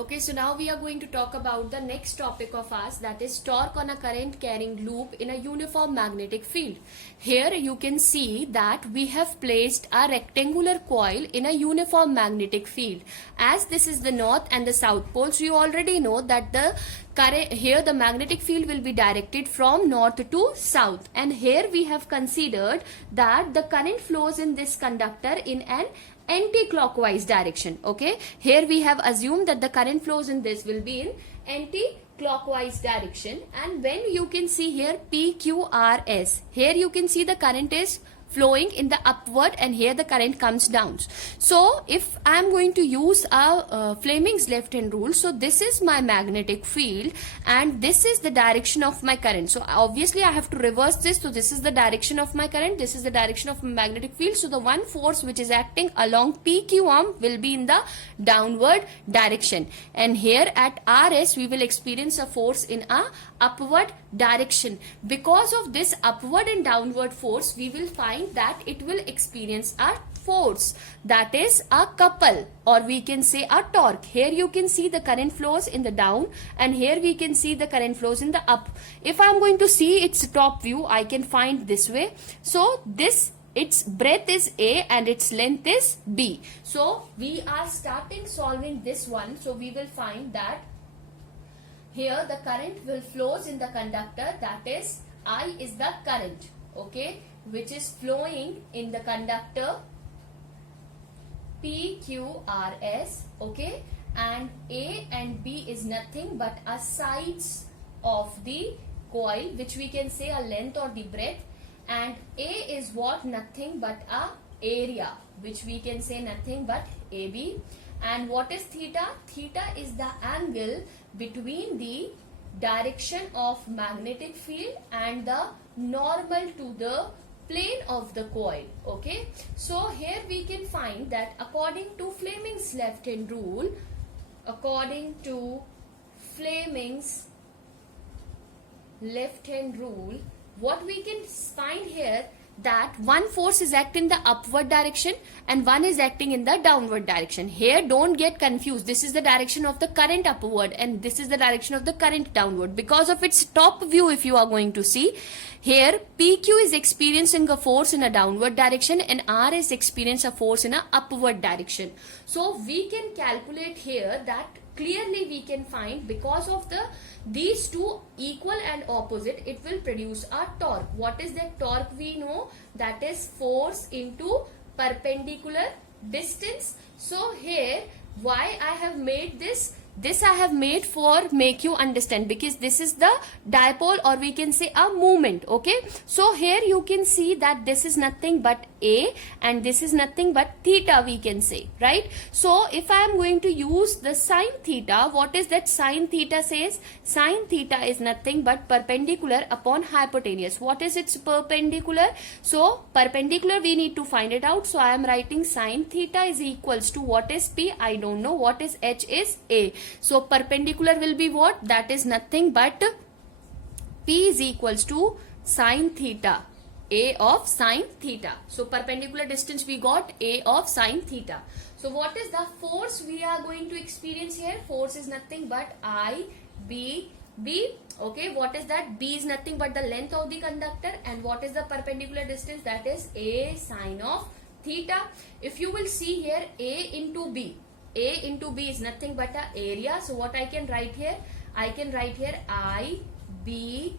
Okay, so now we are going to talk about the next topic of ours, that is torque on a current carrying loop in a uniform magnetic field. Here you can see that we have placed a rectangular coil in a uniform magnetic field. As this is the north and the south poles, you already know that the current here the magnetic field will be directed from north to south, and here we have considered that the current flows in this conductor in an anti-clockwise direction. Okay, here we have assumed that the current flows in this will be in anti-clockwise direction, and when you can see here PQRS, here you can see the current is flowing in the upward and here the current comes down. So if I am going to use a Fleming's left hand rule, so this is my magnetic field and this is the direction of my current. So obviously I have to reverse this. So this is the direction of my current, this is the direction of my magnetic field. So the one force which is acting along PQ arm will be in the downward direction, and here at RS we will experience a force in a upward direction. Because of this upward and downward force, we will find that it will experience a force, that is a couple, or we can say a torque. Here you can see the current flows in the down and here we can see the current flows in the up. If I am going to see its top view, I can find this way. So this, its breadth is A and its length is B. So we are starting solving this one. So we will find that here the current will flows in the conductor, that is I is the current, okay, which is flowing in the conductor PQRS, okay, and A and B is nothing but a sides of the coil, which we can say a length or the breadth, and A is what? Nothing but a area, which we can say nothing but AB. And what is theta? Theta is the angle between the direction of magnetic field and the normal to the plane of the coil. Okay, so here we can find that according to Fleming's left hand rule, according to Fleming's left hand rule, what we can find here, that one force is acting in the upward direction and one is acting in the downward direction. Here don't get confused, this is the direction of the current upward and this is the direction of the current downward. Because of its top view, if you are going to see here, PQ is experiencing a force in a downward direction and R is experiencing a force in a upward direction. So we can calculate here that clearly we can find, because of these two equal and opposite, it will produce a torque. What is that torque? We know that is force into perpendicular distance. So here why I have made this I have made for make you understand, because this is the dipole, or we can say a movement. Okay, so here you can see that this is nothing but A and this is nothing but theta, we can say, right? So if I am going to use the sine theta, what is that sine theta says? Sine theta is nothing but perpendicular upon hypotenuse. What is its perpendicular? So perpendicular we need to find it out. So I am writing sine theta is equals to, what is P? I don't know. What is H? Is A. So perpendicular will be what? That is nothing but P is equals to sine theta, A of sine theta. So perpendicular distance we got A of sine theta. So what is the force we are going to experience here? Force is nothing but I, B, B. Okay, what is that? B is nothing but the length of the conductor, and what is the perpendicular distance? That is A sine of theta. If you will see here, A into B. A into B is nothing but a area. So what I can write here? I can write here I, B,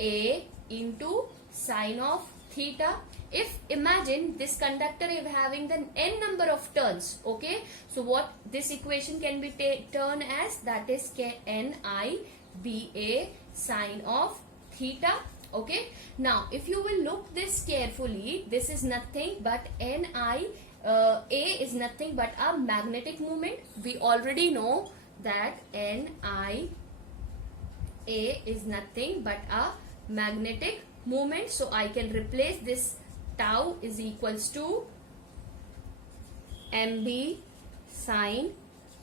A into sine of theta. If imagine this conductor is having the n number of turns, okay, so what this equation can be turned as, that is Ni Ba sine of theta. Okay, now if you will look this carefully, this is nothing but Ni. A is nothing but a magnetic moment. We already know that Ni A is nothing but a magnetic moment. So I can replace this tau is equals to MB sine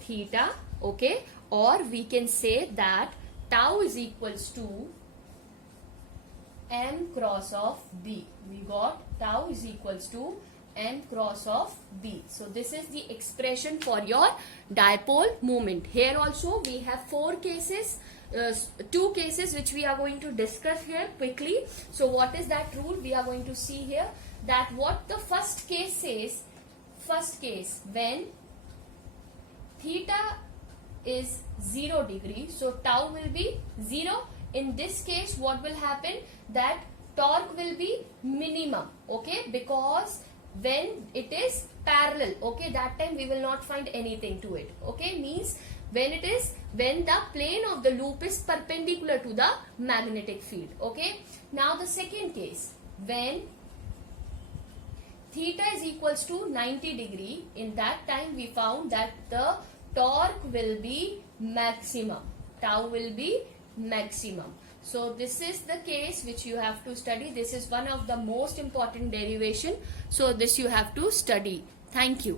theta, okay, or we can say that tau is equals to M cross of B. We got tau is equals to and cross of B. So this is the expression for your dipole moment. Here also we have two cases which we are going to discuss here quickly. So what is that rule? We are going to see here that what the first case says. First case, when theta is 0 degree, so tau will be 0. In this case, what will happen? That torque will be minimum, okay, because when it is parallel, okay, that time we will not find anything to it, okay, means when the plane of the loop is perpendicular to the magnetic field, okay. Now the second case, when theta is equals to 90 degree, in that time we found that the torque will be maximum, tau will be maximum. So this is the case which you have to study. This is one of the most important derivation. So this you have to study. Thank you.